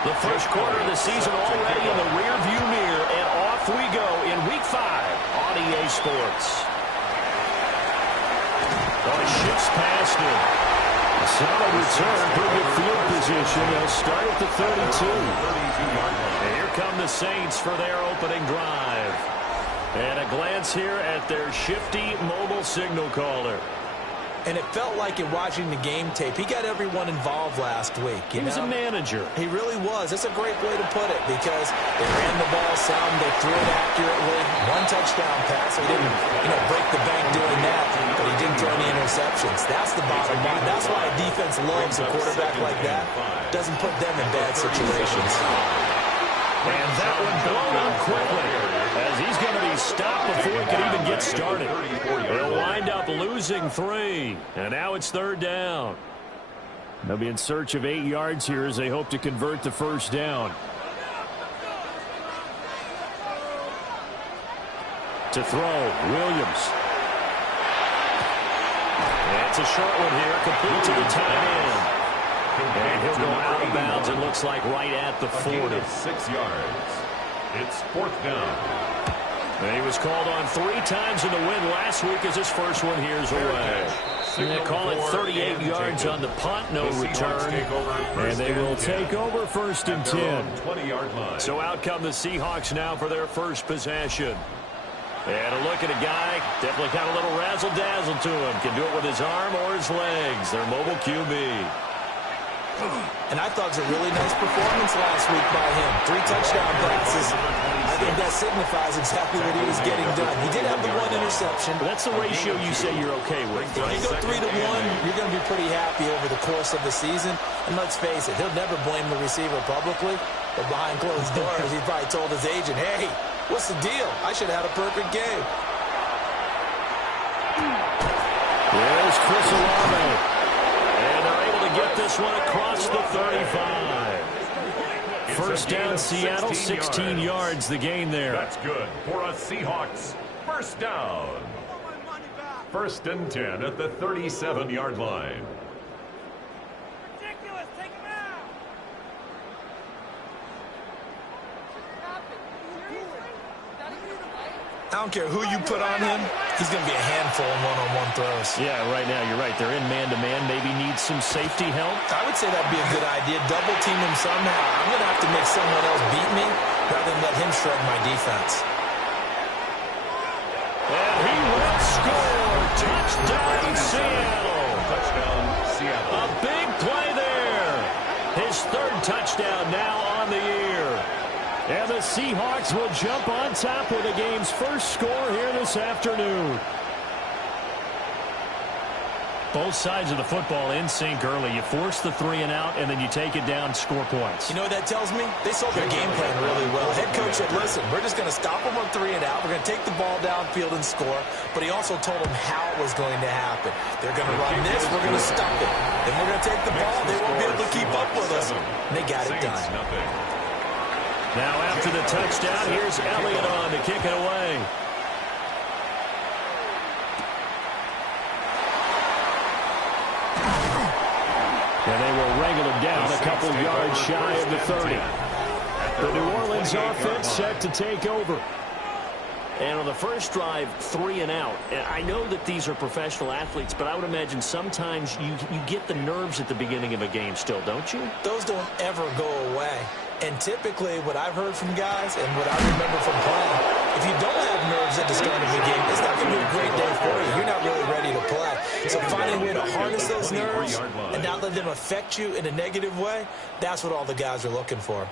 The first quarter of the season already in the rearview mirror, and off we go in Week 5 on EA Sports. Oh, he shoots past him. A solid return, pretty good field position. They'll start at the 32. And here come the Saints for their opening drive. And a glance here at their shifty mobile signal caller. And it felt like in watching the game tape, he got everyone involved last week. He was a manager. He really was. That's a great way to put it because they ran the ball some, they threw it accurately. One touchdown pass. He didn't, break the bank doing that, but he didn't throw any interceptions. That's the bottom line. That's why a defense loves a quarterback like that. Doesn't put them in bad situations. And that one blown up quickly as he's going to be stopped before he can even get started. They'll wind up losing 3. And now it's third down. They'll be in search of 8 yards here as they hope to convert the first down. To throw, Williams. And it's a short one here, complete to the tight end. And he'll go out of bounds, it looks like right at the 40. 6 yards. It's fourth down. And he was called on 3 times in the win last week as his first one here's away. And they call it 38 yards on the punt, no return. And they will take over first and 10. 20-yard line. So out come the Seahawks now for their first possession. And a look at a guy, definitely got a little razzle-dazzle to him. Can do it with his arm or his legs. Their mobile QB. And I thought it was a really nice performance last week by him. 3 touchdown passes. I think that signifies exactly what he was getting done. He did have the 1 interception. That's the ratio you say you're okay with. If you go 3 to 1, you're going to be pretty happy over the course of the season. And let's face it, he'll never blame the receiver publicly. But behind closed doors, he probably told his agent, hey, what's the deal? I should have had a perfect game. There's Chris Olave. And they're able to get this one across the 35. First down, Seattle, 16 yards the gain there. That's good for a Seahawks first down. First and 10 at the 37-yard line. Ridiculous, take him out. I don't care who you put on him, he's going to be a handful in one-on-one throws. Yeah, right now, you're right. They're in man-to-man. Maybe need some safety help. I would say that'd be a good idea. Double team him somehow. I'm going to have to make someone else beat me rather than let him shred my defense. And he will score. Touchdown, Seattle. Touchdown, Seattle. A big play there. His 3rd touchdown now on the year. And the Seahawks will jump on top with the game's first score here this afternoon. Both sides of the football in sync early. You force the 3 and out, and then you take it down, score points. You know what that tells me? They sold their game plan really well. Head coach said, listen, we're just going to stop them on 3 and out. We're going to take the ball downfield and score. But he also told them how it was going to happen. They're going to run this. We're going to stop it. Then we're going to take the ball. They won't be able to keep up with us. And they got it done. Now after the touchdown, here's Elliott on to kick it away. And they will wrangle him down a couple yards shy of the 30. The New Orleans offense set to take over. And on the first drive, 3 and out. And I know that these are professional athletes, but I would imagine sometimes you get the nerves at the beginning of a game still, don't you? Those don't ever go away. And typically, what I've heard from guys and what I remember from playing, if you don't have nerves at the start of the game, it's not going to be a great day for you. You're not really ready to play. So finding a way to harness those nerves and not let them affect you in a negative way, that's what all the guys are looking for.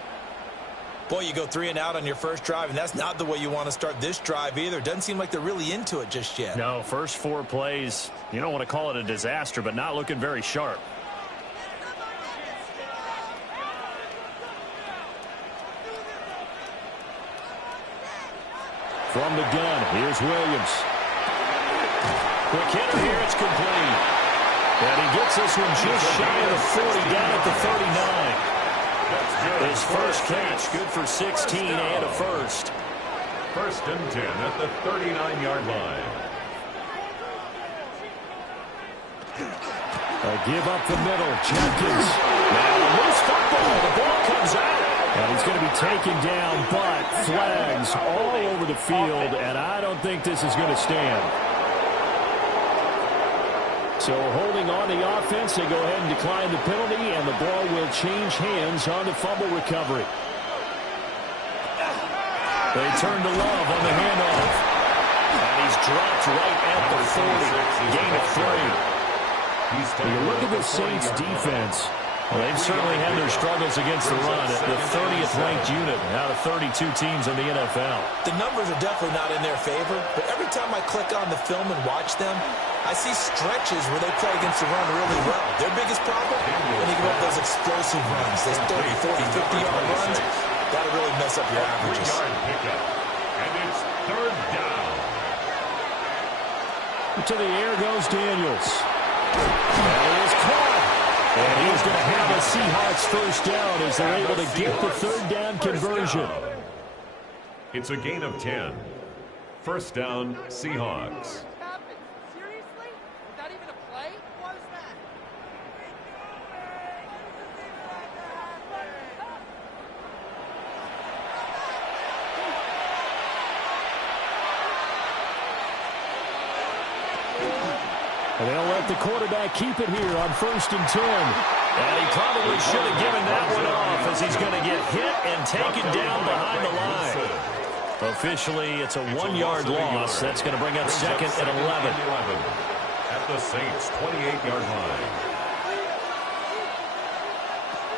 Boy, you go 3 and out on your first drive, and that's not the way you want to start this drive either. Doesn't seem like they're really into it just yet. No, first 4 plays, you don't want to call it a disaster, but not looking very sharp. From the gun, here's Williams. Quick hitter here, it's complete. And he gets this one just shy of the 40, down at the 39. His first catch, good for 16 and a first. First and 10 at the 39-yard line. Give up the middle. Jenkins. Now a loose football. The ball comes out. And he's going to be taken down, but flags all over the field, and I don't think this is going to stand. So holding on the offense, they go ahead and decline the penalty, and the ball will change hands on the fumble recovery. They turn to Love on the handoff. And he's dropped right at the 40. Gain of 3. When you look at the Saints defense, well, they've certainly had their struggles against the run at the 30th ranked unit out of 32 teams in the NFL. The numbers are definitely not in their favor, but every time I click on the film and watch them, I see stretches where they play against the run really well. Their biggest problem, when they give up those explosive runs, those 30, 40, 50-yard runs, that'll really mess up your averages. And it's third down. To the air goes Daniels. That is caught. And he's going to have a Seahawks first down as they're able to get the third down conversion. It's a gain of 10. First down, Seahawks. Seriously? Was that even a play? What is that? And they'll let the quarterback keep it here on 1st and 10. And he probably should have given that one off as he's going to get hit and taken down behind the line. Officially, it's a 1-yard loss. That's going to bring up 2nd and 11. At the Saints' 28-yard line.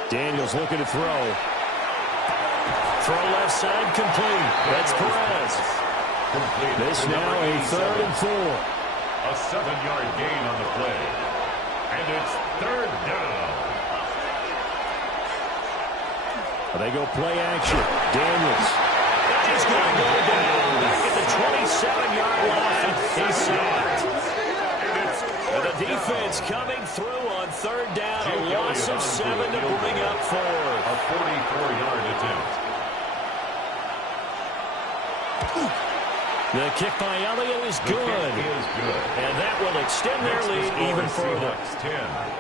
Daniels looking to throw. Throw left side complete. That's Perez. This now a 3rd and 4. A 7-yard gain on the play. And it's third down. They go play action. Daniels. He's going to go down. Back at the 27-yard line. He's sacked. And the defense coming through on third down. A loss of 7 to bring up 4. A 44-yard attempt. The kick by Elliott is good. And that will extend their lead even further.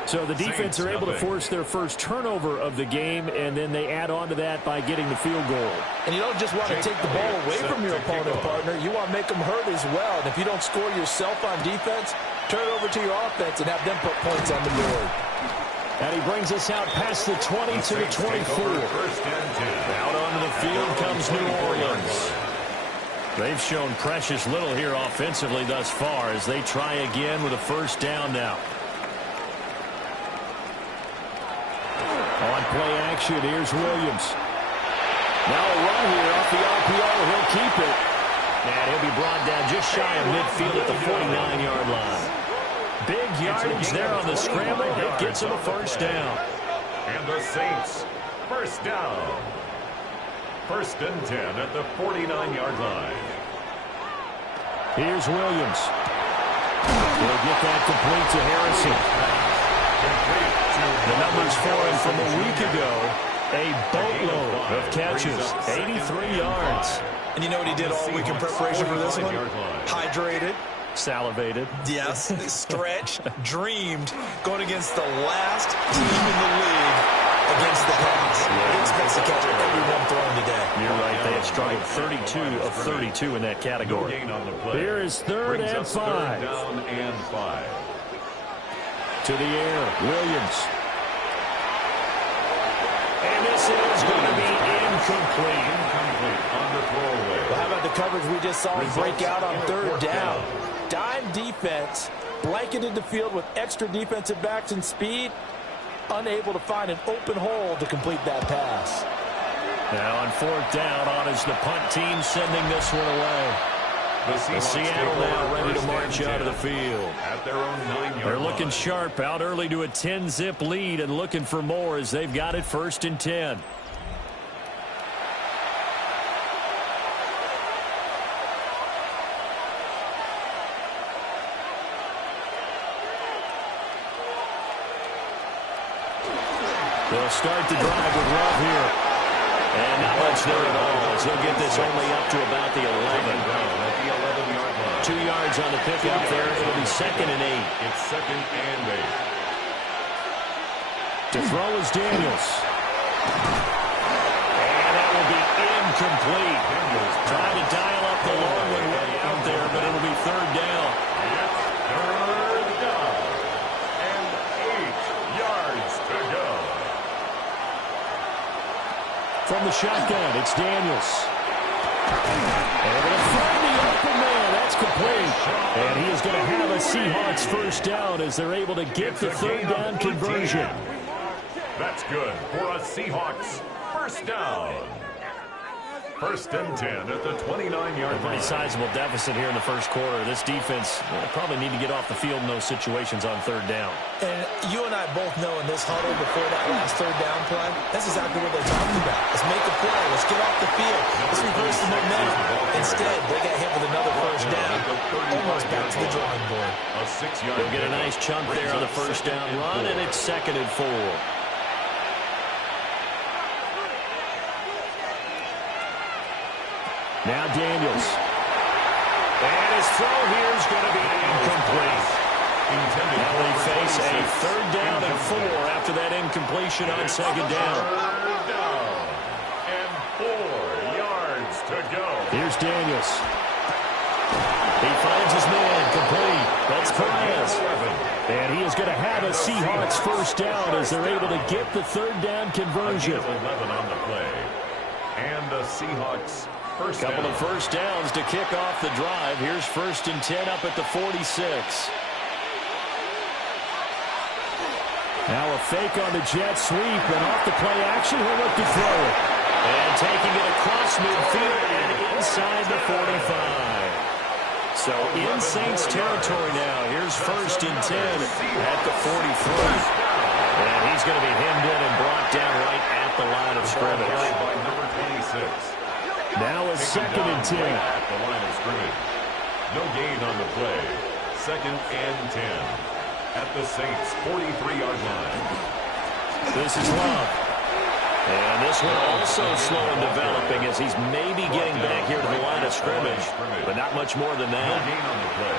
So the defense are able to force their first turnover of the game, and then they add on to that by getting the field goal. And you don't just want to take the ball away from your opponent, partner. You want to make them hurt as well. And if you don't score yourself on defense, turn it over to your offense and have them put points on the board. And he brings us out past the 20 to the 24. Out onto the field comes New Orleans. They've shown precious little here offensively thus far as they try again with a first down now. On play action, here's Williams. Now a run here off the RPO. He'll keep it. And he'll be brought down just shy of midfield at the 49-yard line. Big yardage there on the scramble. That gets him a first down. And the Saints, first down. 1st and 10 at the 49-yard line. Here's Williams. He'll get that complete to Harrison. The numbers for him from a week ago, a boatload of catches, 83 yards. And you know what he did all week in preparation for this one? Hydrated. Salivated. Yes, stretched, dreamed, going against the last team in the league against the pass. He expects to catch everyone throwing today. You're right. They have struggled 32 of 32 in that category. Here is 3rd and 5. Down and 5. To the air, Williams. And this is going to be incomplete. On the throwaway. Well, how about the coverage we just saw him break out on 3rd down? Dime defense, blanketed the field with extra defensive backs and speed, unable to find an open hole to complete that pass. Now on 4th down, on is the punt team sending this one away. The Seattle now ready to march out of the field. At their own 9-yard They're looking line. sharp out early to a 10-zip lead and looking for more as they've got it 1st and 10. They'll start the drive with Love here. And not much there at all as he'll get this only up to about the 11. At the 11-yard line. 2 yards on the pickup there. It'll be 2nd and 8. It's 2nd and 8. To throw is Daniels. And that will be incomplete. Trying to dial up the long one way out there, but it'll be third down. Third down. And 8 yards to go. From the shotgun, it's Daniels. Able to find the open man. That's complete. And he is going to have a Seahawks first down as they're able to get the third down conversion. That's good for a Seahawks first down. First and 10 at the 29-yard line. Pretty sizable deficit here in the first quarter. This defense probably need to get off the field in those situations on third down. And you and I both know in this huddle before that last third down play, that's exactly what they're talking about. Let's make a play. Let's get off the field. Let's reverse the momentum. Instead, they got hit with another first down. Almost back to the drawing board. A 6-yard. They'll get a nice chunk there on the first down run, and it's 2nd and 4. Now Daniels. And his throw here is going to be incomplete. Now they face a third down and 4 after that incompletion on second down. Third down and 4 yards to go. Here's Daniels. He finds his man complete. That's Perez. And he is going to have a Seahawks first down as they're able to get the third down conversion. 11 on the play. And the Seahawks first down. Couple of first downs to kick off the drive. Here's 1st and 10 up at the 46. Now a fake on the jet sweep, and off the play action, he'll look to throw it. And taking it across midfield and inside the 45. So in Saints territory now. Here's 1st and 10 at the 43. And he's going to be hemmed in and brought down right at the line of scrimmage. Carried by number 26. Now a 2nd and 10. At the line of scrimmage. No gain on the play. 2nd and 10 at the Saints 43-yard line. This is Love. And this one also slow in developing as he's maybe getting back here to the line of scrimmage, but not much more than No that. gain on the play.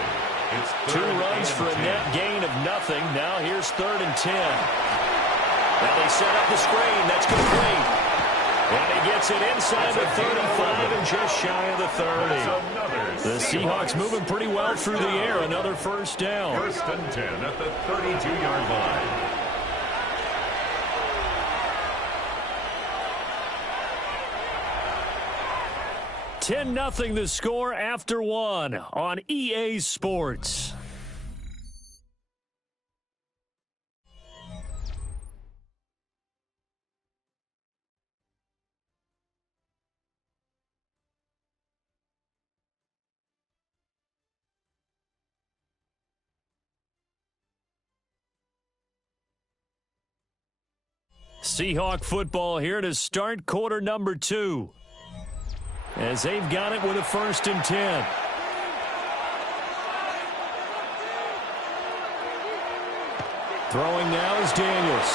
It's 2 runs for a net gain of nothing. Now here's 3rd and 10. Now they set up the screen. That's complete. And he gets it inside the 35 and just shy of the 30. The Seahawks moving pretty well through the air. Another first down. 1st and 10 at the 32-yard line. Ten 10-0 the score after 1 on EA Sports. Seahawk football here to start quarter number 2. As they've got it with a 1st and 10. Throwing now is Daniels.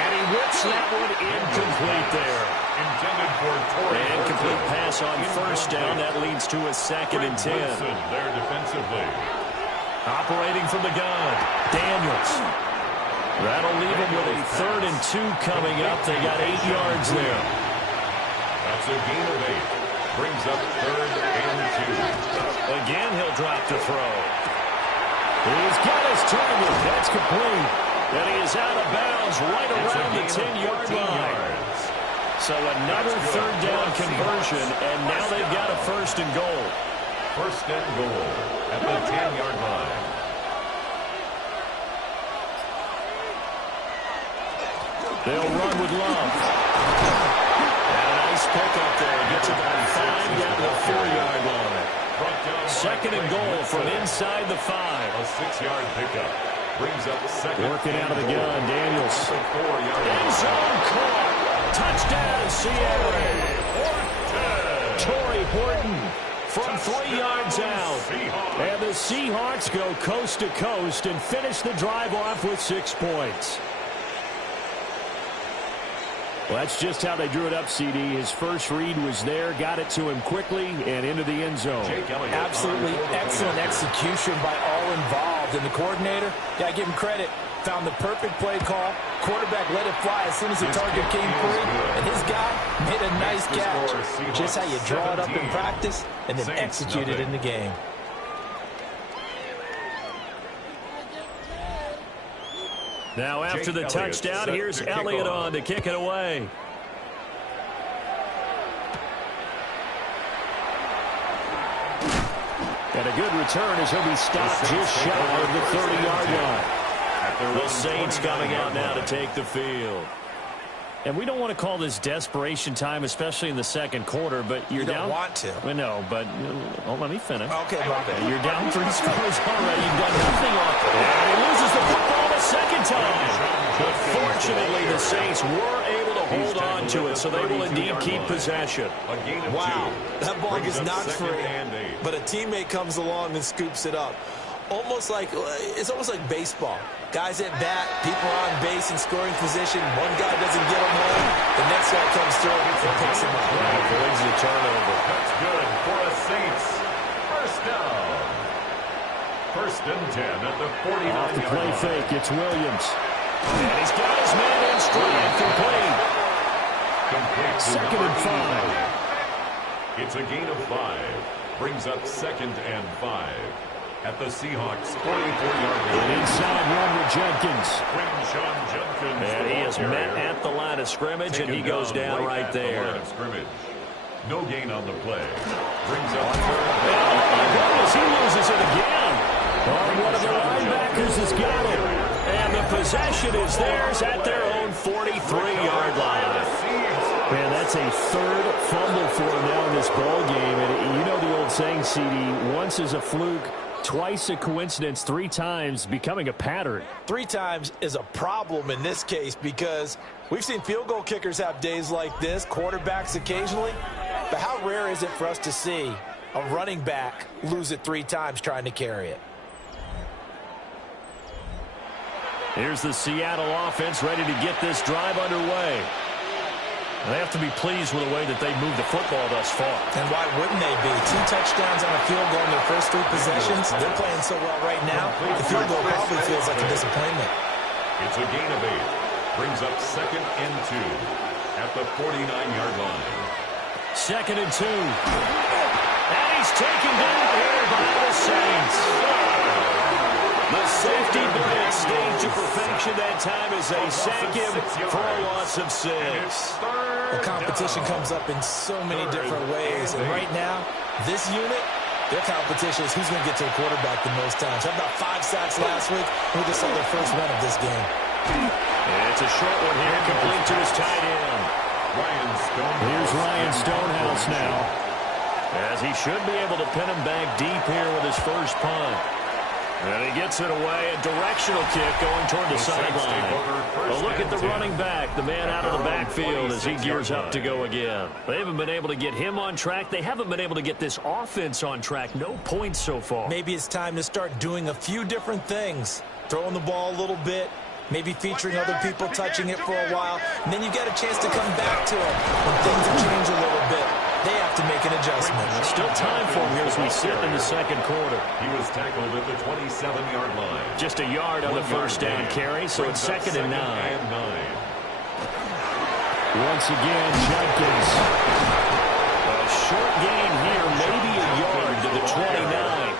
And he whips that one incomplete there. Intended for Torrey. Incomplete pass on 1st down. That leads to a 2nd and 10. There defensively. Operating from the gun. Daniels. That'll leave him with a 3rd and 2 coming up. They got 8 yards there. That's a gain of 8. Brings up 3rd and 2. Again, he'll drop to throw. He's got his target. That's complete. And he is out of bounds right around the 10-yard line. So another third down conversion, and now they've got a 1st and goal. 1st and goal at the 10-yard line. They'll run with Love. And a nice pickup there. Gets about 5 down to the 4-yard line. 2nd and goal from inside the 5. A 6-yard pickup. Brings up 2nd. Working out of the gun, Daniels. 4-yard End zone caught. Touchdown, Seattle. Torrey Horton from 3 yards out. And the Seahawks go coast to coast and finish the drive off with 6 points. Well, that's just how they drew it up, CD. His first read was there, got it to him quickly, and into the end zone. Absolutely excellent execution by all involved. And the coordinator, got to give him credit, found the perfect play call, quarterback let it fly as soon as the target came free, and his guy made a nice catch. Just how you draw it up in practice and then execute it in the game. Now after the touchdown, here's Elliott on to kick it away. And a good return as he'll be stopped just shy of the 30-yard line. The Saints coming out now to take the field. And we don't want to call this desperation time, especially in the second quarter, but you're down. You don't want to. Well, no, but let me finish. Okay, okay. You're down 3 scores already. You've done nothing on it. And he loses the football the second time. But fortunately, the Saints were able to hold on to it, so they will indeed keep possession. Wow, that ball is not free, but a teammate comes along and scoops it up. It's almost like baseball. Guys at bat, people are on base in scoring position. One guy doesn't get him home. The next guy comes through and picks him up. Avoids the turnover. That's good for a Saints. First down. First and 10 at the 49. Off the play fake, it's Williams. And he's got his man in stride, complete. Second and 5. It's a gain of 5. Brings up second and 5. At the Seahawks 44-yard line. An inside run with Jenkins. And he is met at the line of scrimmage, and he goes down right there. No gain on the play. Brings up oh my goodness, he loses it again. One of the linebackers has got it. And the possession is theirs at their own 43-yard line. Man, that's a third fumble for him now in this ball game. And you know the old saying, CD, once is a fluke, twice a coincidence, 3 times becoming a pattern. 3 times is a problem in this case because we've seen field goal kickers have days like this, quarterbacks occasionally. But how rare is it for us to see a running back lose it 3 times trying to carry it? Here's the Seattle offense ready to get this drive underway. They have to be pleased with the way that they moved the football thus far. And why wouldn't they be? 2 touchdowns on a field goal in their first 3 possessions. They're playing so well right now, the field goal probably feels like a disappointment. It's a gain of 8. Brings up second and 2 at the 49-yard line. Second and 2. And he's taken down here by the Saints. The safety blitz staged to perfection that time as they sack him for a loss of 6. The competition comes up in so many different ways. And right now, this unit, their competition is who's going to get to the quarterback the most times. How about 5 sacks last week? We just saw their first win of this game. And it's a short one here, complete to his tight end. Here's Ryan Stonehouse now, as he should be able to pin him back deep here with his first punt. And he gets it away, a directional kick going toward the sideline. A look at the running back, the man out of the backfield as he gears up to go again. They haven't been able to get him on track. They haven't been able to get this offense on track. No points so far. Maybe it's time to start doing a few different things. Throwing the ball a little bit, maybe featuring other people touching it for a while, and then you get a chance to come back to it when things have changed a little bit. They have to make an adjustment. Still time for him here as we sit in the second quarter. He was tackled at the 27-yard line. Just a yard on the first down carry, so it's second and 9. Once again, Jenkins. A short gain here, maybe a yard to the 29.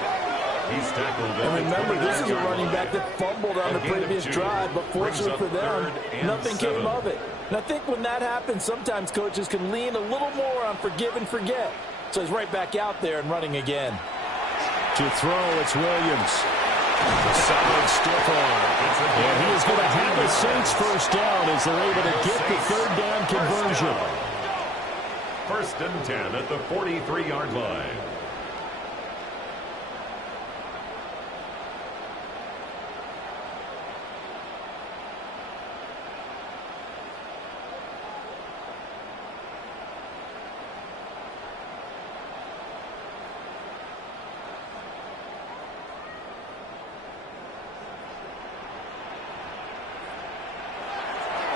He's tackled. And remember, this is a running back that fumbled on the previous drive, but fortunately for them, nothing came of it. And I think when that happens, sometimes coaches can lean a little more on forgive and forget. So he's right back out there and running again. To throw, it's Williams. A solid stiff arm. And he is going to have the Saints first down as they're able to get the third down conversion. First and 10 at the 43-yard line.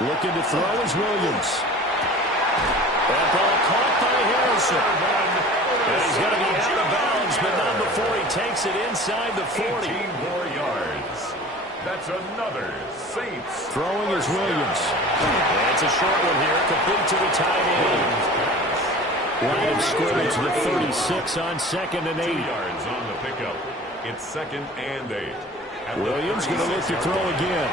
Looking to throw is Williams. That ball caught by Harrison. And he's going to be out of bounds, but not before he takes it inside the 40. 18 more yards. That's another Saints. Throwing is Williams. That's a short one here, complete to the tight end. Line of scrimmage to the 36 on 2nd and 8. 2 yards on the pickup. It's 2nd and 8. Williams going to look to throw again.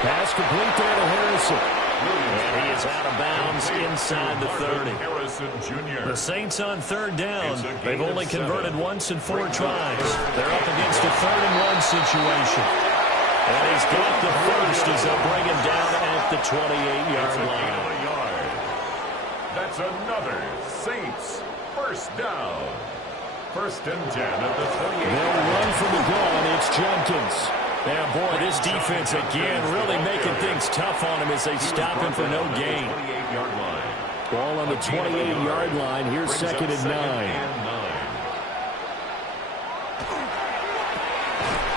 Pass complete there to Harrison. And he is out of bounds inside the 30. Harrison Jr. The Saints on 3rd down. They've only converted once in 4 tries. They're up against a 3rd and 1 situation. And he's got the first as they'll bring him down at the 28-yard line. That's another Saints first down. 1st and 10 at the 28. They'll run from the gun. It's Jenkins. Yeah, boy, this defense again really making things tough on him as they stop him for no gain. Ball on the 28-yard line. Here's 2nd and 9.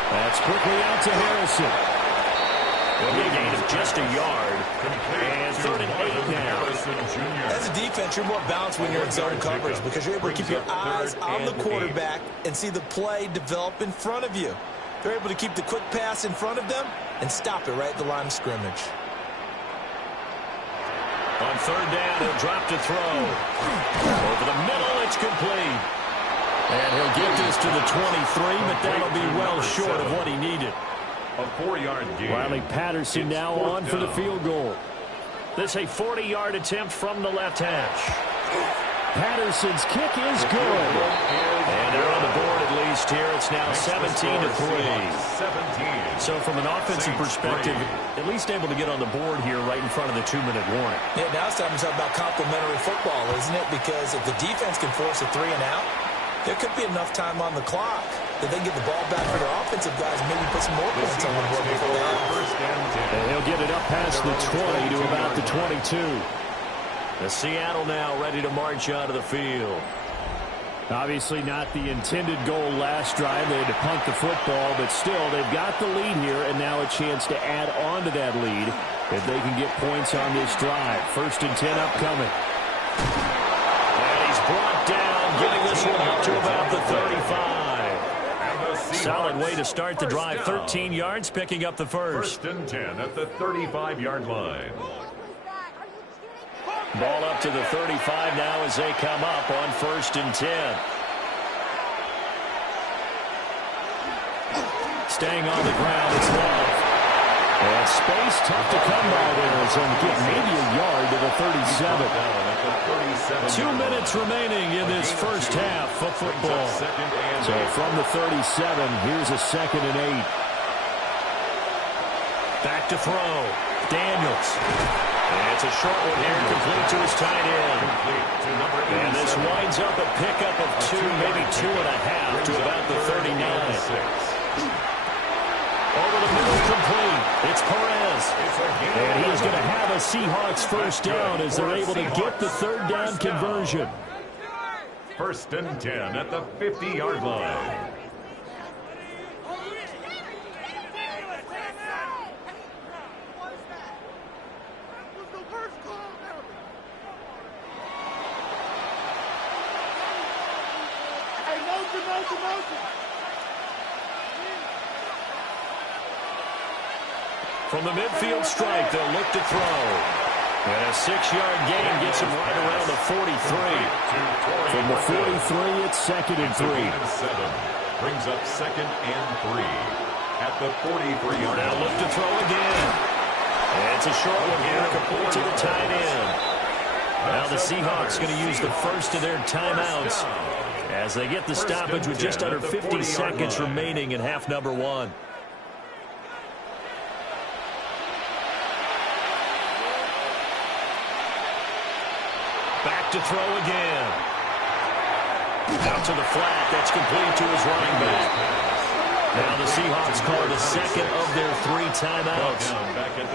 That's quickly out to Harrison. Well, a gain of just a yard. And 3rd and 8 now. As a defense, you're more balanced when you're in zone coverage because you're able to keep your eyes on the quarterback and see the play develop in front of you. They're able to keep the quick pass in front of them and stop it right at the line of scrimmage. On 3rd down, he'll drop to throw. Over the middle, it's complete. And he'll get this to the 23, but that'll be well short of what he needed. A 4-yard gain. Riley Patterson now on for the field goal. This a 40-yard attempt from the left hash. Patterson's kick is good. And they're on the board at least here. It's now 17-3. So from an offensive perspective, at least able to get on the board here right in front of the 2-minute warning. Yeah, now it's time to talk about complementary football, isn't it? Because if the defense can force a 3 and out, there could be enough time on the clock that they can get the ball back for their offensive guys and maybe put some more points on the board before they have. And he'll get it up past the 20 to about the 22. The Seattle now ready to march out of the field. Obviously not the intended goal last drive. They had to punt the football, but still they've got the lead here and now a chance to add on to that lead if they can get points on this drive. 1st and 10 upcoming. And he's brought down, getting this one up to about the 35. Solid way to start the drive. 13 yards, picking up the first. 1st and 10 at the 35-yard line. Ball up to the 35 now as they come up on 1st and 10. Staying on the ground, it's Love. And space tough to come by there as they'll get maybe a yard to the 37. 2 minutes remaining in this first half of football. So from the 37, here's a 2nd and 8. Back to throw. Daniels. And it's a short one here, complete to his tight end. And this winds up a pickup of 2, maybe 2.5 to about the 39. Over the middle, complete. It's Perez. And he is going to have a Seahawks first down as they're able to get the 3rd down conversion. 1st and 10 at the 50-yard line. From the midfield stripe, they'll look to throw. And a 6-yard gain gets him right around the 43. From the 43, it's 2nd and 3. Brings up 2nd and 3 at the 43-yard line. Now look to throw again. And it's a short one here, complete to the tight end. Now the Seahawks going to use the first of their timeouts as they get the stoppage with just under 50 seconds remaining in half number 1. Back to throw again. Out to the flat. That's complete to his running back. Now the Seahawks call the second of their 3 timeouts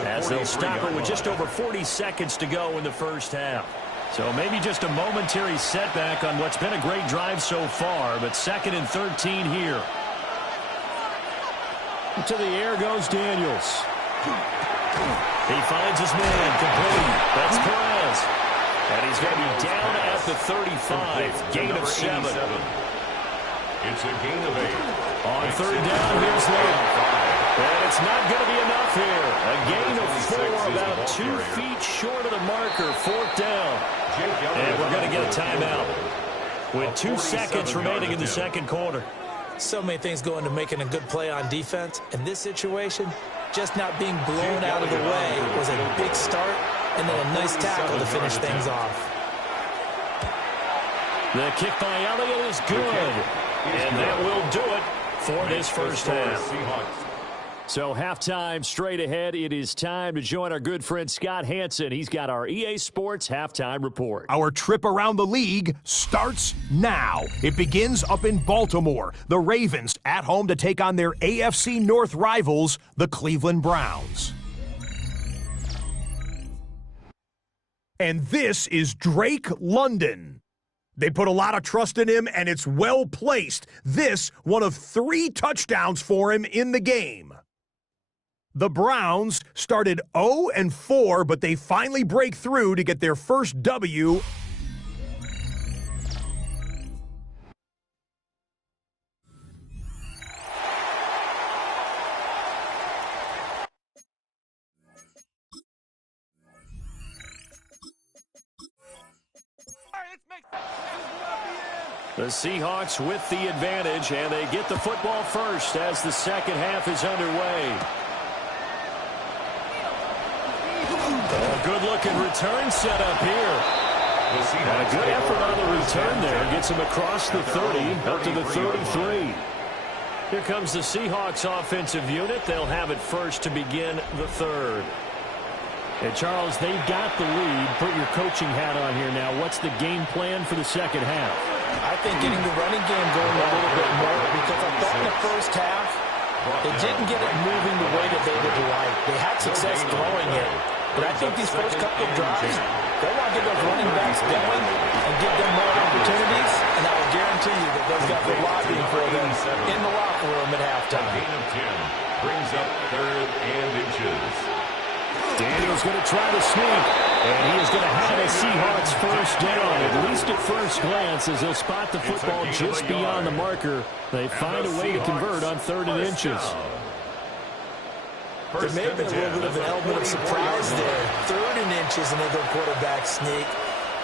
as they'll stop it with just over 40 seconds to go in the first half. So maybe just a momentary setback on what's been a great drive so far, but 2nd and 13 here. To the air goes Daniels. He finds his man, complete. That's Perez. And he's going to be down at the 35, gain of 7. It's a gain of 8. On 3rd down, here's Love. And it's not going to be enough here. A gain of 4, about 2 feet short of the marker, 4th down. And we're going to get a timeout with 2 seconds remaining in the second quarter. So many things go into making a good play on defense. In this situation, just not being blown out of the way was a big start, and then a nice tackle to finish things off. The kick by Elliott is good. And that will do it for this first half. So halftime straight ahead. It is time to join our good friend Scott Hansen. He's got our EA Sports halftime report. Our trip around the league starts now. It begins up in Baltimore. The Ravens at home to take on their AFC North rivals, the Cleveland Browns. And this is Drake London. They put a lot of trust in him, and it's well placed. This, one of 3 touchdowns for him in the game. The Browns started 0-4, but they finally break through to get their first W. The Seahawks with the advantage, and they get the football first as the second half is underway. A good-looking return set up here. And a good effort on the return there. Gets him across the 30, up to the 33. Here comes the Seahawks offensive unit. They'll have it first to begin the third. And Charles, they've got the lead. Put your coaching hat on here now. What's the game plan for the second half? I think getting the running game going a little bit more, because I thought in the first half, they didn't get it moving the way that they would like. They had success throwing it. But I think these first couple of drives, they want to get those running backs going and give them more opportunities. And I will guarantee you that those guys are lobbying for them in the locker room at halftime. Gain of 10 brings up 3rd and inches. Daniel's going to try to sneak, and he is going to have a Seahawks first down, at least at first glance, as they'll spot the football just beyond the marker. They find a way to convert on 3rd and inches. There may have been a little bit of an element of surprise there. 3rd and inches and they go quarterback sneak.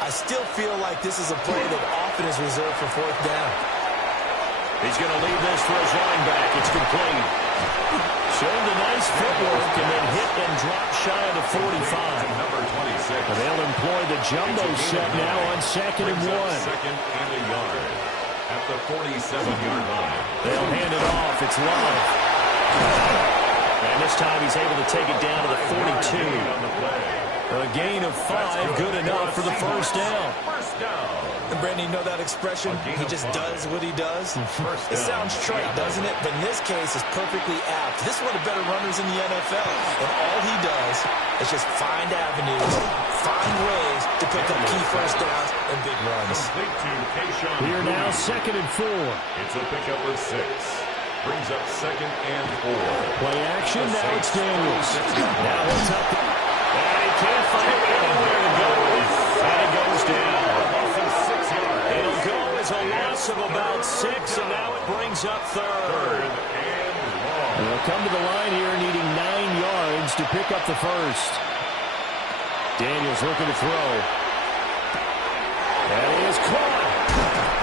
I still feel like this is a play that often is reserved for 4th down. He's going to leave this for his running back. It's complete. Showed the nice footwork and then hit and drop shy of the 45. Number 26. They'll employ the jumbo set now on 2nd and 1. 2nd and a yard at the 47-yard line. They'll hand it off. It's Love. And this time he's able to take it down to the 42. A gain of 5, good enough for the first down. And Brandon, you know that expression? He just does what he does. It sounds trite, doesn't it? But in this case, it's perfectly apt. This is one of the better runners in the NFL. And all he does is just find avenues, find ways to pick up key first downs and big runs. Here now, 2nd and 4. It's a pickup of 6. Brings up 2nd and 4. Play action, now it's Daniels. Now it's up. And he can't find anywhere to go. And it goes down. It'll go as a loss of about 6, and now it brings up 3rd. And they'll come to the line here needing 9 yards to pick up the first. Daniels looking to throw. And he is caught.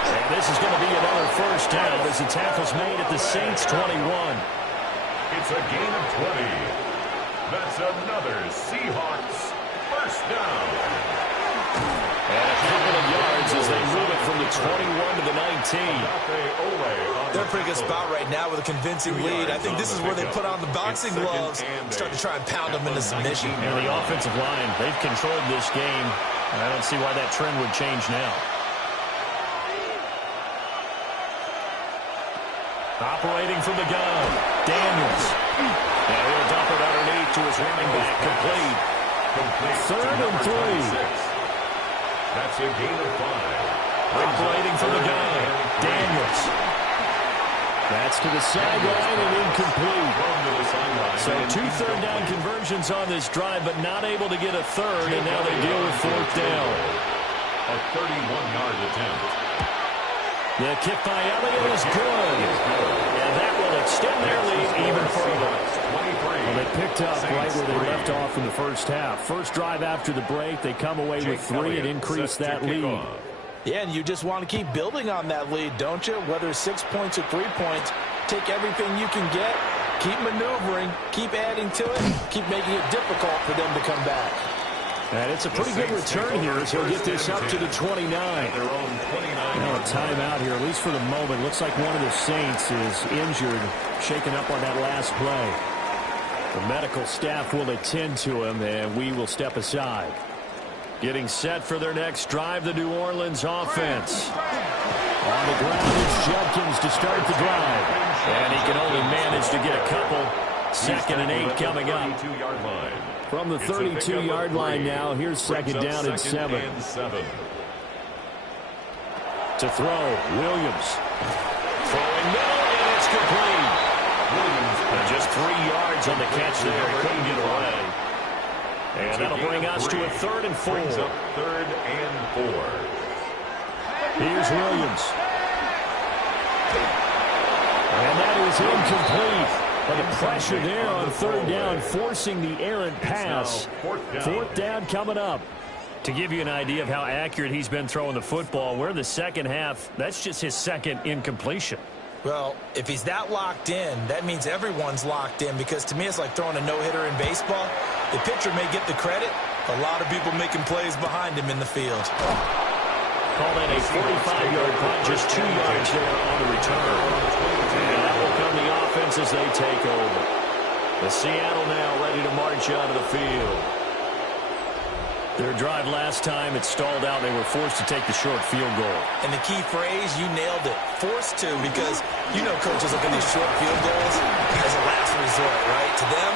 And this is going to be another first down as the tackle's made at the Saints' 21. It's a gain of 20. That's another Seahawks first down. And a couple of yards as they move it from the 21 to the 19. They're in a pretty good spot right now with a convincing lead. I think this is where they put on the boxing gloves and start to try and pound them into submission. And the offensive line, they've controlled this game. I don't see why that trend would change now. Operating from the gun, Daniels. And he'll dump it underneath to his running back, complete. 3rd and 3. That's a gain of 5. Operating from the gun, Daniels. That's to the sideline and incomplete. So 2 third down conversions on this drive, but not able to get a third, and now they deal with 4th down. A 31-yard attempt. The kick by Elliott is good. And that will extend their lead even further. picked up right where they left off in the first half. First drive after the break, they come away with 3 and increase that lead. Yeah, and you just want to keep building on that lead, don't you? Whether it's 6 points or 3 points, take everything you can get, keep maneuvering, keep adding to it, keep making it difficult for them to come back. And it's a pretty good return here as he'll get this up to the 29. Now a timeout here, at least for the moment. Looks like one of the Saints is injured, shaken up on that last play. The medical staff will attend to him, and we will step aside. Getting set for their next drive, the New Orleans offense. On the ground, it's Judkins to start the drive. And he can only manage to get a couple. 2nd and 8 coming up. From the 32-yard line now, here's 2nd down and 7. To throw, Williams. Throwing middle, and it's complete. And just 3 yards on the catch there. He couldn't get away. And that'll bring us to a 3rd and 4. 3rd and 4. Here's Williams. And that is incomplete. But the pressure there on 3rd down, forcing the errant pass. 4th down coming up. To give you an idea of how accurate he's been throwing the football, we're in the second half. That's just his 2nd incompletion. Well, if he's that locked in, that means everyone's locked in, because to me it's like throwing a no-hitter in baseball. The pitcher may get the credit, a lot of people making plays behind him in the field. Call that a 45-yard punt, just 2 yards there on the return. And that will come the offense as they take over. The Seattle now ready to march out of the field. Their drive last time, it stalled out. They were forced to take the short field goal. And the key phrase, you nailed it, forced to, because you know coaches look at these short field goals as a last resort, right? To them,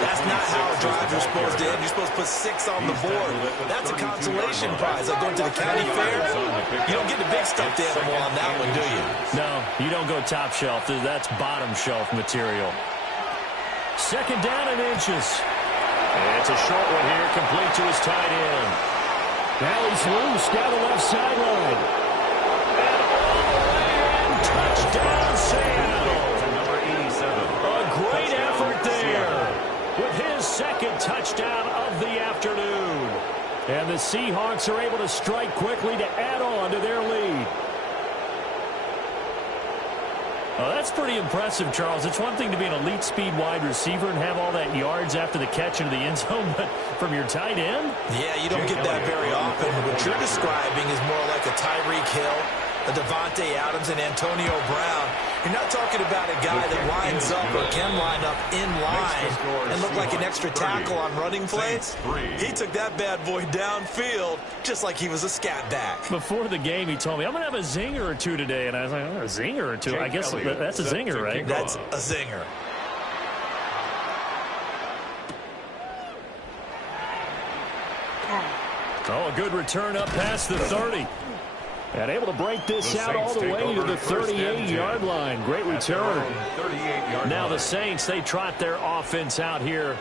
that's not how drives are supposed to end. You're supposed to put 6 on the board. That's a consolation prize. Like going to the county fair, you don't get the big stuffed animal on that one, do you? No, you don't go top shelf. That's bottom shelf material. 2nd down and inches. And it's a short one here, complete to his tight end. Now he's loose down the left sideline. And all the way in, touchdown Seattle. Number 87. A great effort there with his 2nd touchdown of the afternoon. And the Seahawks are able to strike quickly to add on to their lead. That's pretty impressive, Charles. It's one thing to be an elite speed wide receiver and have all that yards after the catch into the end zone, but from your tight end? Yeah, you don't get that very often. What you're describing is more like a Tyreek Hill, a Devontae Adams, and Antonio Brown. You're not talking about a guy that lines up or can line up in line and look like an extra tackle on running plays. He took that bad boy downfield just like he was a scat back. Before the game, he told me, I'm going to have a zinger or two today. And I was like, oh, a zinger or two? I guess that's a zinger, right? That's a zinger. Oh, a good return up past the 30. And able to break this out all the way to the 38-yard line. Great return. Now the Saints, they trot their offense out here.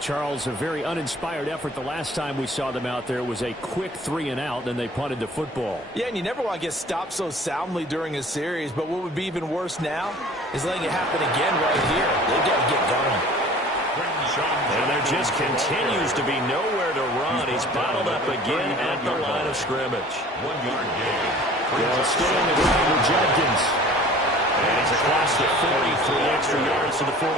Charles, a very uninspired effort the last time we saw them out there. It was a quick 3 and out, then they punted the football. Yeah, and you never want to get stopped so soundly during a series, but what would be even worse now is letting it happen again right here. They've got to get going. And there just continues to be nowhere to run. He's bottled up again at the line of scrimmage. 1 yard gain. They'll stay on the ground with Judkins. And it's across the 40, 3 extra yards to the 43.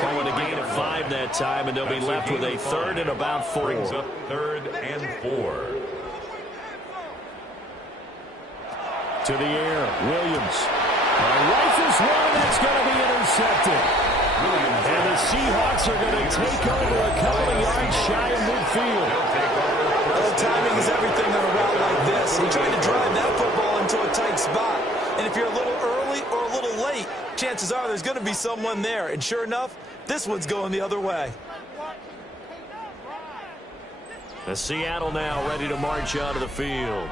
Calling a gain of 5 that time, and they'll be left with a 3rd and about 4. Brings up 3rd and 4. To the air, Williams. Rifles one, that's going to be intercepted. And the Seahawks are going to take over a couple of yards shy of midfield. Well, timing is everything on a route like this. He tried to drive that football into a tight spot. And if you're a little early or a little late, chances are there's going to be someone there. And sure enough, this one's going the other way. The Seattle now ready to march out of the field.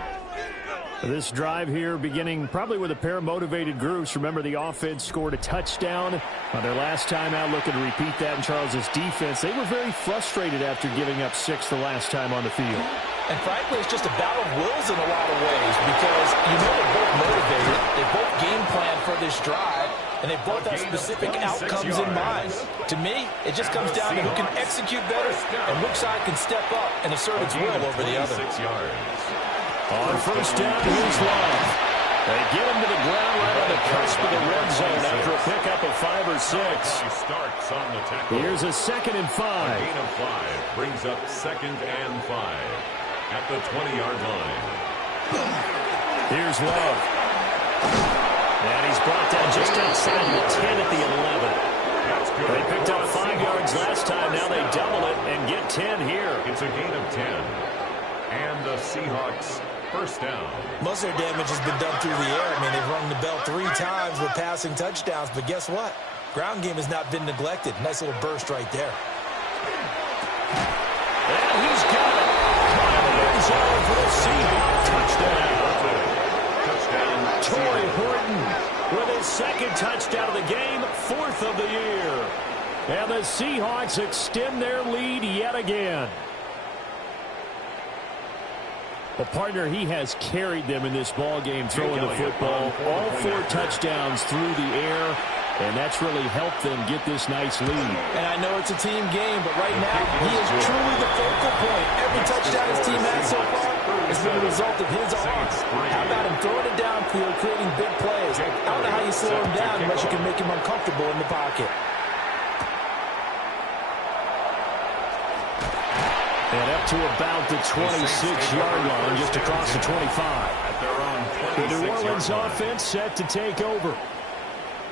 This drive here beginning probably with a pair of motivated groups. Remember, the offense scored a touchdown on their last time out. Looking to repeat that in Charles's defense. They were very frustrated after giving up 6 the last time on the field. And frankly, it's just a battle of wills in a lot of ways, because you know they're both motivated. They both game plan for this drive. and they both have specific outcomes in mind. To me, it just comes down to who can execute better and which side can step up and assert its will over the other. On first down, here's Love. They get him to the ground right on the cusp of the red zone after a pickup of 5 or 6. Here's a 2nd and 5. Gain of 5 brings up 2nd and 5 at the 20-yard line. Here's Love. And he's brought down just outside the 10 at the 11. They picked up 5 yards last time. Now they double it and get 10 here. It's a gain of 10. And the Seahawks first down. Most of their damage has been done through the air. I mean, they've rung the bell 3 times with passing touchdowns, but guess what? Ground game has not been neglected. Nice little burst right there. And he's got it. Caught in the end zone for the Seahawks. Touchdown. Torrey Horton with his 2nd touchdown of the game, 4th of the year. And the Seahawks extend their lead yet again. Well, partner, he has carried them in this ball game throwing the football. All 4 touchdowns through the air, and that's really helped them get this nice lead. And I know it's a team game, but right now, he is truly the focal point. Every touchdown his team has so far has been a result of his arms. How about him throwing it downfield, creating big plays? I don't know how you slow him down unless you can make him uncomfortable in the pocket. And up to about the 26-yard line, just across the 25. The New Orleans offense set to take over.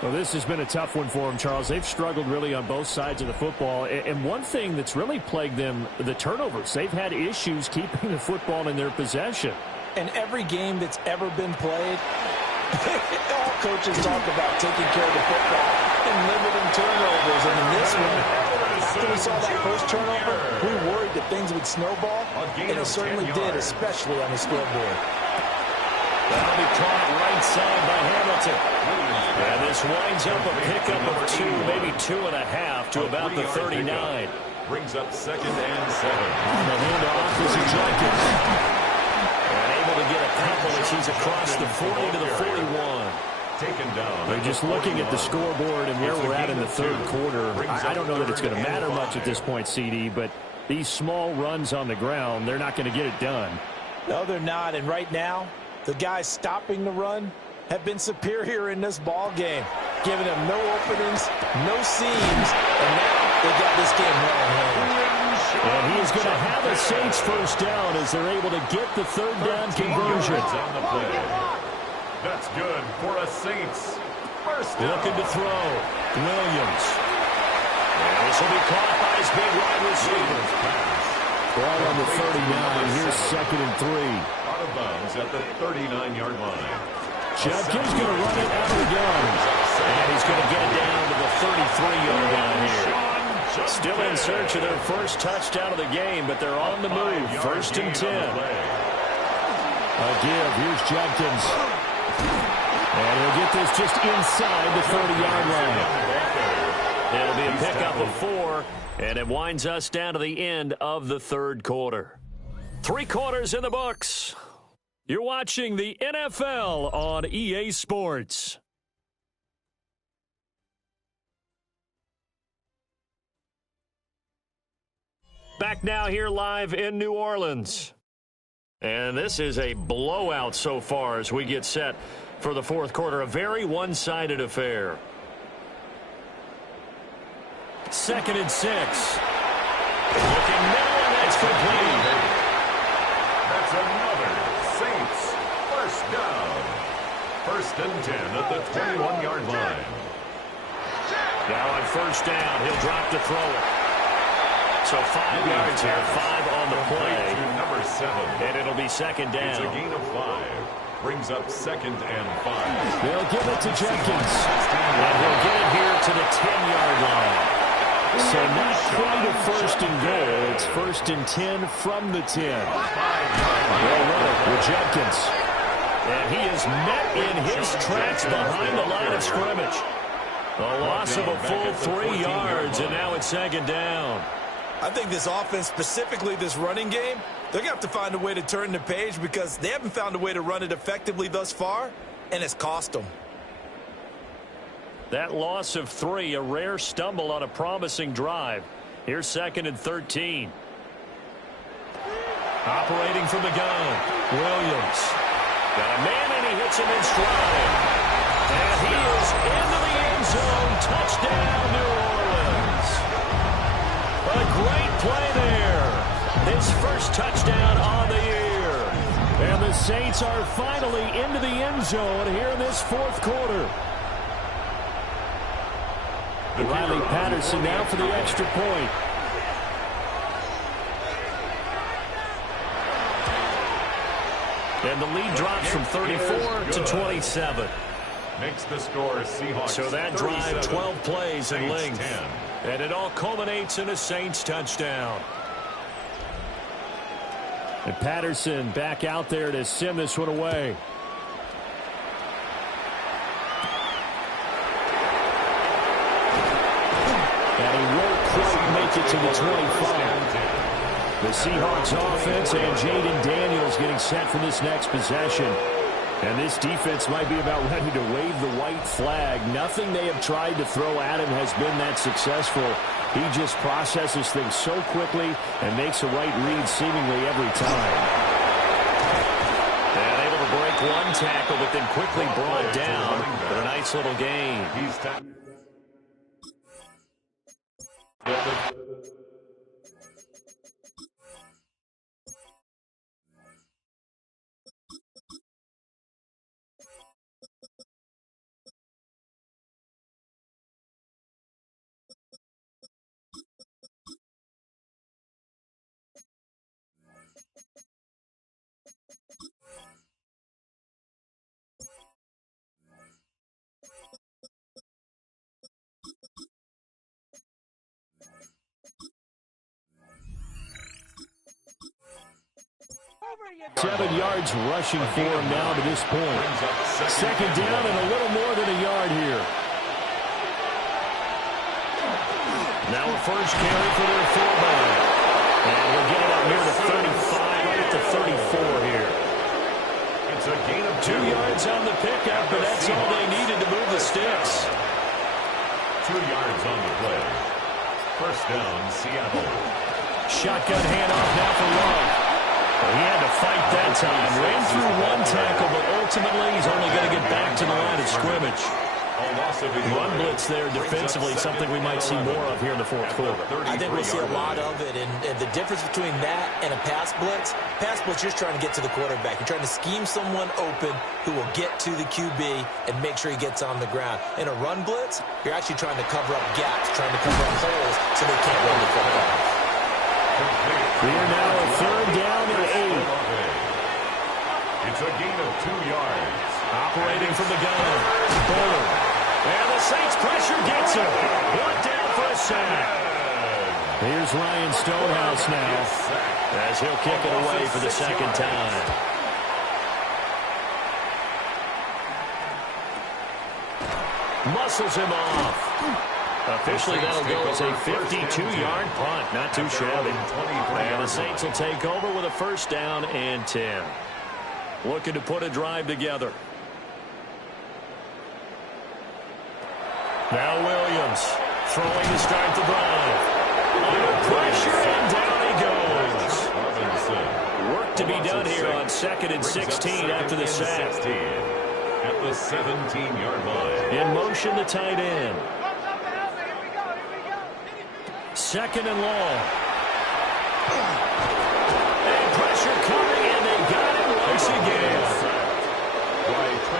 Well, this has been a tough one for them, Charles. They've struggled really on both sides of the football. And one thing that's really plagued them, the turnovers. They've had issues keeping the football in their possession. In every game that's ever been played, all coaches talk about taking care of the football and limiting turnovers. And in this one, after we saw that first turnover, we worried that things would snowball, and it certainly did, especially on the scoreboard. That'll be caught right side by Hamilton. And this winds up a pickup of 2, maybe 2.5 to about the 39. Brings up 2nd and 7. On the handoff is Jenkins. And able to get a couple as he's across the 40 to the 41. Taken down. They're just looking at the scoreboard and where we're at in the 3rd quarter. I don't know that it's going to matter much at this point, CD, but these small runs on the ground, they're not going to get it done. No, they're not. And right now, the guys stopping the run have been superior in this ball game, giving them no openings, no seams, and now they got this game well in hand. And he is going to have a Saints first down as they're able to get the 3rd down conversion. On the play. That's good for a Saints first down. Looking to throw. Williams. And this will be caught by his big wide receiver. Ball on the 39. Here's 2nd and 3. Out of bounds at the 39-yard line. Judkins going to run it out of the gun. And he's going to get it down to the 33-yard line here. Still in search of their first touchdown of the game, but they're on the move. 1st and 10. A give. Here's Judkins. And he'll get this just inside the 30-yard line. It'll be a pickup of 4, and it winds us down to the end of the 3rd quarter. 3 quarters in the books. You're watching the NFL on EA Sports. Back now here live in New Orleans. And this is a blowout so far as we get set for the 4th quarter. A very one-sided affair. 2nd and 6. Looking now, and that's complete. That's another Saints first down. 1st and 10 at the 21-yard line. Now on first down, he'll drop to throw it. So 5 yards here, 5 on the play. Number 7. And it'll be 2nd down. It's a gain of 5. Brings up 2nd and 5. They'll give it to Jenkins. And he'll get it here to the 10-yard line. So not quite a 1st and goal. It's 1st and 10 from the 10. They'll run it with Jenkins. And he is met in his tracks behind the line of scrimmage. A loss of a full 3 yards, and now it's 2nd down. I think this offense, specifically this running game, they're going to have to find a way to turn the page because they haven't found a way to run it effectively thus far, and it's cost them. That loss of 3, a rare stumble on a promising drive. Here's 2nd and 13. Operating from the gun, Williams. Got a man, and he hits him in stride. And he is into the end zone. Touchdown, New Orleans. A great play there. His first touchdown on the year. And the Saints are finally into the end zone here in this 4th quarter. Riley Patterson now for the extra point. And the lead drops from 34 to 27. Makes the score Seahawks. So that drive, 12 plays in length. And it all culminates in a Saints touchdown. And Patterson back out there to send this one away. And he won't quite make it to the 25. The Seahawks offense and Jaden Daniels getting set for this next possession. And this defense might be about ready to wave the white flag. Nothing they have tried to throw at him has been that successful. He just processes things so quickly and makes the right read seemingly every time. And able to break one tackle, but then quickly brought down for a nice little gain. Seven yards rushing for him now to this point. 2nd down and a little more than a yard here. Now a first carry for their fullback. And we'll get it up near the 35, right at the 34 here. It's a gain of 2 yards on the pickup, but that's all they needed to move the sticks. 2 yards on the play. First down, Seattle. Shotgun handoff now for Love. He had to fight that time. Ran through one tackle, but ultimately he's only going to get back to the line of scrimmage. One blitz there defensively, something we might see more of here in the 4th quarter. I think we'll see a lot of it, and the difference between that and a pass blitz, you're just trying to get to the quarterback. You're trying to scheme someone open who will get to the QB and make sure he gets on the ground. In a run blitz, you're actually trying to cover up gaps, trying to cover up holes so they can't run the football. We are now a 3rd down and 8. It's a gain of 2 yards. Operating from the gun. Buller. And the Saints pressure gets him. Brought down for a sack. Here's Ryan Stonehouse now as he'll kick it away for the 2nd time. Muscles him off. Officially, that'll go as a 52-yard punt. Not too shabby. And the Saints will take over with a 1st down and 10. Looking to put a drive together. Now Williams throwing to start the drive. Under pressure, and down he goes. Work to be done here on 2nd and 16 after the sack. At the 17-yard line. In motion, the tight end. 2nd and long. And pressure coming, and they got it once again.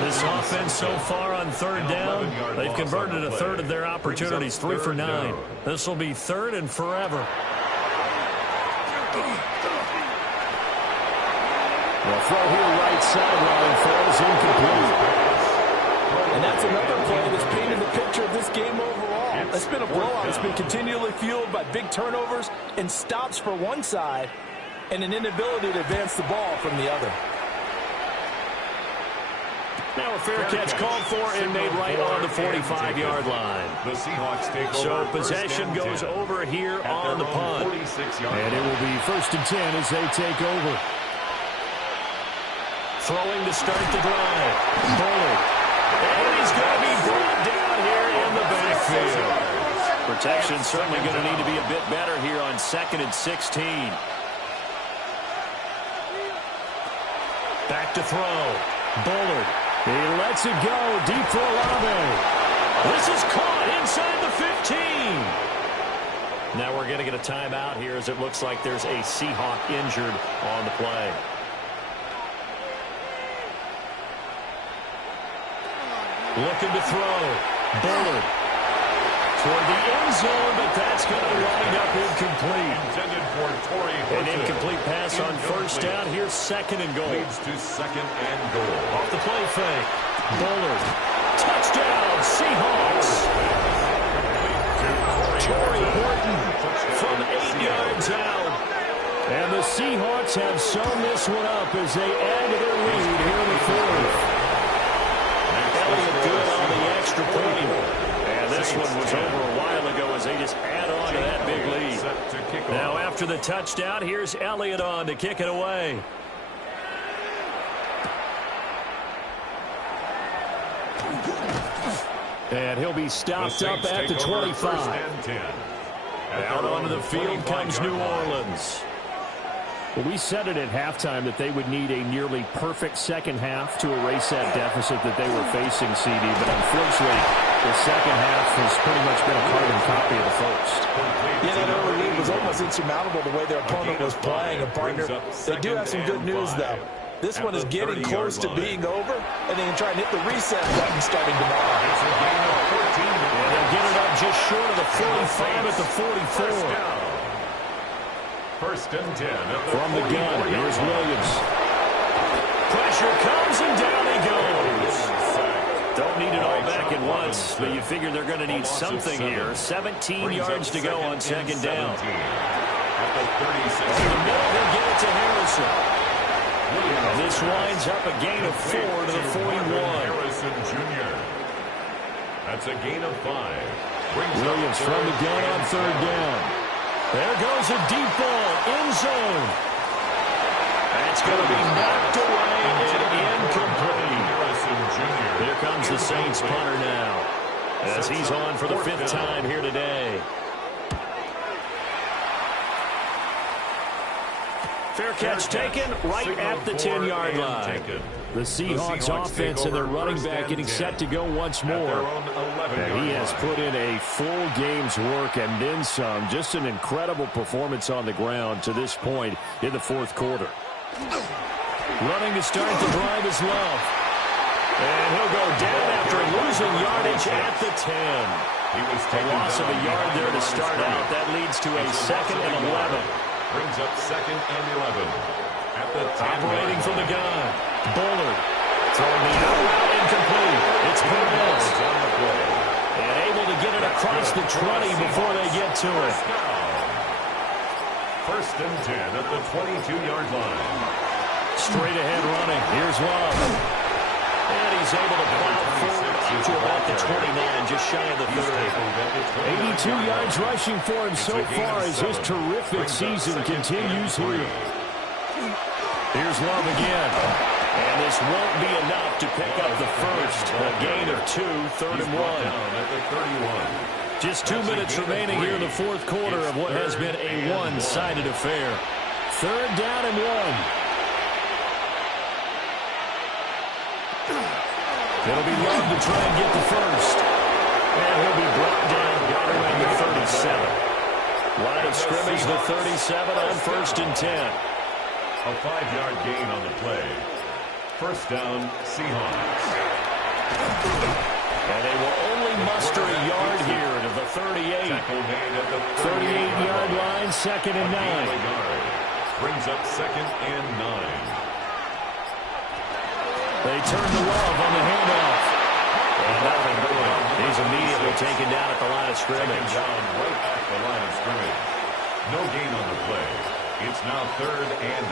This offense so far on 3rd down, they've converted a third of their opportunities, 3 for 9. This will be 3rd and forever. The throw here right sideline falls incomplete. And that's another play that's painted the picture of this game overall. It's been a blowout. It's been continually fueled by big turnovers and stops for one side and an inability to advance the ball from the other. Now a fair catch called for and made right on the 45-yard line. The Seahawks take over. So possession goes over here on the punt. And it will be 1st and 10 as they take over. Throwing to start the drive. Bullard. And he's going to be brought down here in protection certainly going to need to be a bit better here on 2nd and 16. Back to throw. Bullard. He lets it go deep for Olave. This is caught inside the 15. Now we're going to get a timeout here as it looks like there's a Seahawk injured on the play. Looking to throw. Bullard. Toward the end zone, but that's going to wind up incomplete. Intended for Torrey An incomplete pass on first down. Here's 2nd and goal. Leads to 2nd and goal. Off the play fake. Bullard. Touchdown, Seahawks. Torrey Horton from 8 yards out. And the Seahawks have sewn this one up as they add to their lead here in the 4th. Elliott good on the extra point. And this one was over a while ago as they just add on to that big lead. Now after the touchdown, here's Elliott on to kick it away. And he'll be stopped up at the 25. Out onto the field comes New Orleans. Well, we said it at halftime that they would need a nearly perfect second half to erase that deficit that they were facing, CD. But unfortunately, the second half has pretty much been a carbon copy of the first. Yeah, that early lead was almost insurmountable the way their opponent was playing. And, partner, they do have some good news, though. This one is getting close to being over, and they can try and hit the reset button starting tomorrow. It's a gain of 14. And they'll get it up just short of the 45 at the 44. 1st and 10 from the gun. Here's Williams. Pressure comes and down he goes. Don't need it all back at once, but you figure they're going to need something here. 17 yards to go on 2nd down. At the 36. They'll give it to Harrison. And this winds up a gain of 4 to the 41. Harrison Jr. That's a gain of 5. Williams from the gun on 3rd down. There goes a deep ball, end zone. That's going to be knocked away and incomplete. Here comes the Saints punter now, as he's on for the 5th time here today. Fair catch taken right at the 10-yard line. The Seahawks offense and their running back getting set to go once more. And he has put in a full game's work and then some. Just an incredible performance on the ground to this point in the 4th quarter. Running to start the drive is Love. And he'll go down after losing yardage at the 10. A loss of a yard there to start out. That leads to a 2nd and 11. Brings up 2nd and 11. At the 10. Operating from the gun. Bullard. Throwing the out route incomplete. It's Perez. And able to get it across the 20 before they get to it. 1st and 10 at the 22-yard line. Straight ahead running. Here's Love. And he's able to plow forward up to about the 29, just shy of the 30. 82 yards rushing for him so far as his terrific season continues here. Here's Love again. And this won't be enough to pick up the first. A gain of 2, 3rd and 1. Just 2 minutes remaining here in the 4th quarter of what has been a one-sided affair. 3rd down and 1. It'll be Love to try and get the first. And he'll be brought down right around the 37. Line of scrimmage, the 37 on 1st and 10. A 5-yard gain on the play. 1st down, Seahawks. And they will only muster a yard here to the 38. 38-yard line, 2nd and 9. Brings up 2nd and 9. They turn to Love on the handoff. And nothing doing. He's immediately taken down at the line of scrimmage. Down right at the line of scrimmage. No gain on the play. It's now 3rd and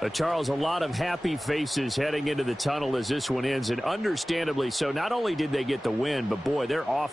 8. Charles, a lot of happy faces heading into the tunnel as this one ends, and understandably so. Not only did they get the win, but boy, their offense